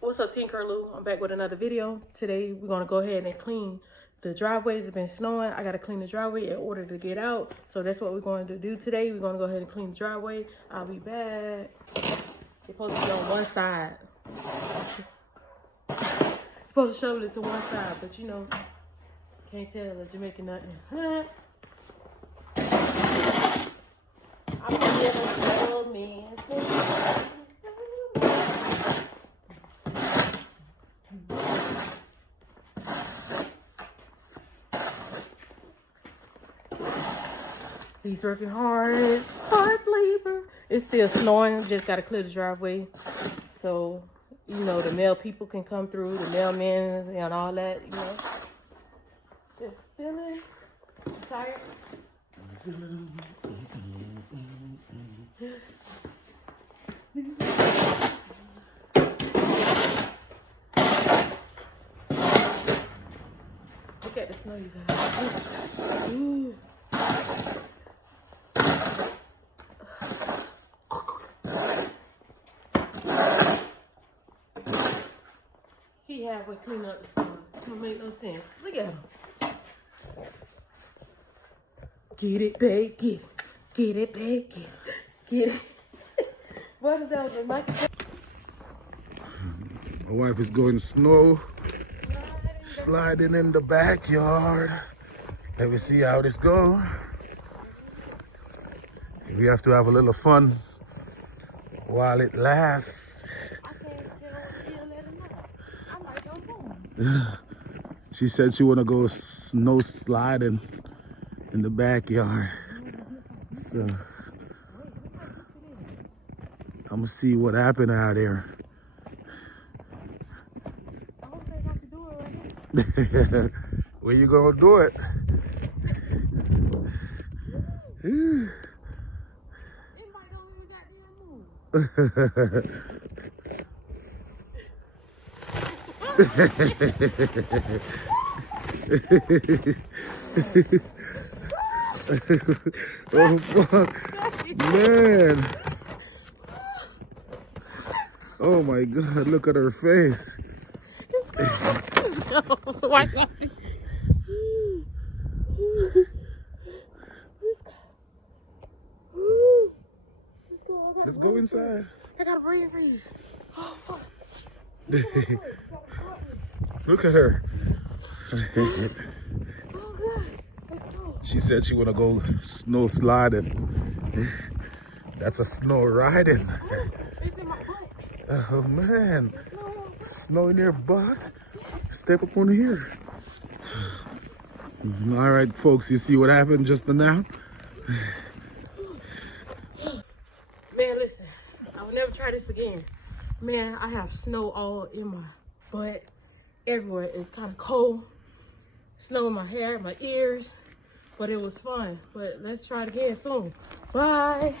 What's up, Team Curlew? I'm back with another video. Today we're gonna go ahead and clean the driveways. It's been snowing. I gotta clean the driveway in order to get out. So that's what we're going to do today. We're gonna go ahead and clean the driveway. I'll be back. It's supposed to be on one side. Supposed to shovel it to one side, but you know, can't tell a Jamaican nothing. Huh? I'm gonna give a old man. He's working hard labor. It's still snowing. Just gotta clear the driveway, so you know the mail people can come through, the mailmen and all that. You know, just feeling tired. Look at the snow, you guys. Ooh. He halfway clean up the stuff. Don't make no sense. Look at him. Get it, babe, get it. Get it, babe, get it. Get it. What is that with Michael? My wife is going snow sliding in the backyard. Let me see how this goes. We have to have a little fun while it lasts. She said she wanna go snow sliding in the backyard. So I'm gonna see what happened out there. Where you gonna do it? Oh fuck, man! Oh my God! Look at her face. Let's go. Let's go. Why not? Let's go inside. I gotta breathe and freeze. Oh fuck. Look at her. Oh God. Let's go. She said she wanna go snow sliding. That's a snow riding. It's in my butt. Oh man, snow in your butt. Step up on here. All right, folks, you see what happened just now? Man, listen, I will never try this again. Man, I have snow all in my butt. Everywhere. It's kind of cold. Snow in my hair, my ears. But it was fun. But let's try it again soon. Bye.